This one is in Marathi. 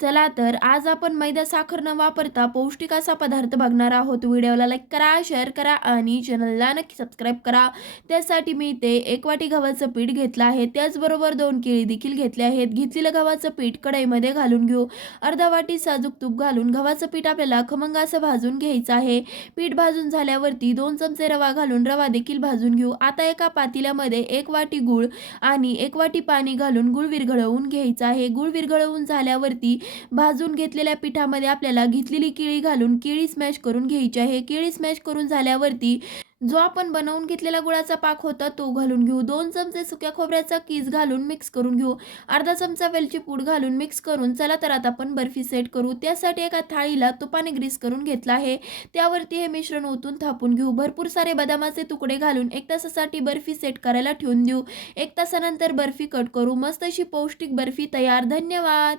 चला तर आज आपण मैदा साखर न वापरता पौष्टिक असा पदार्थ बघणार आहोत. व्हिडिओला लाईक करा, शेअर करा आणि चॅनलला नक्की सबस्क्राईब करा. त्यासाठी मी इथे 1 वाटी गव्हाचं पीठ घेतलं आहे. त्याचबरोबर 2 केळी देखील घेतले आहेत. घेतलेलं गव्हाचं पीठ कढईमध्ये घालून घेऊ. अर्धा वाटी साजूक तूप घालून गव्हाचं पीठ आपल्याला खमंग असं भाजून घ्यायचं आहे. पीठ भाजून झाल्यावरती 2 चमचे रवा घालून रवा देखील भाजून घेऊ. आता एका पातेल्यामध्ये 1 वाटी गूळ आणि 1 वाटी पाणी घालून गूळ विरघळवून घ्यायचं आहे. गूळ विरघळवून झाल्यावरती भाजून घेतलेल्या पिठामध्ये आपल्याला घेतलेली केळी घालून केळी स्मॅश करून घ्यायची आहे. केळी स्मॅश करून झाल्यावरती जो आपण बनवून घेतलेला गुळाचा पाक होता तो घालून घेऊ. 2 चमचे सुक्या खोबऱ्याचा कीस घालून मिक्स करून घेऊ. अर्धा चमचा वेलची पूड घालून मिक्स करून चला तर आता आपण बर्फी सेट करू. त्यासाठी एका थाळीला तुपाने ग्रीस करून घेतला आहे. त्यावरती हे मिश्रण ओतून थापून घेऊ. भरपूर सारे बदामाचे तुकडे घालून 1 तासासाठी बर्फी सेट करायला ठेवून देऊ. 1 तासानंतर बर्फी कट करू. मस्त अशी पौष्टिक बर्फी तयार. धन्यवाद.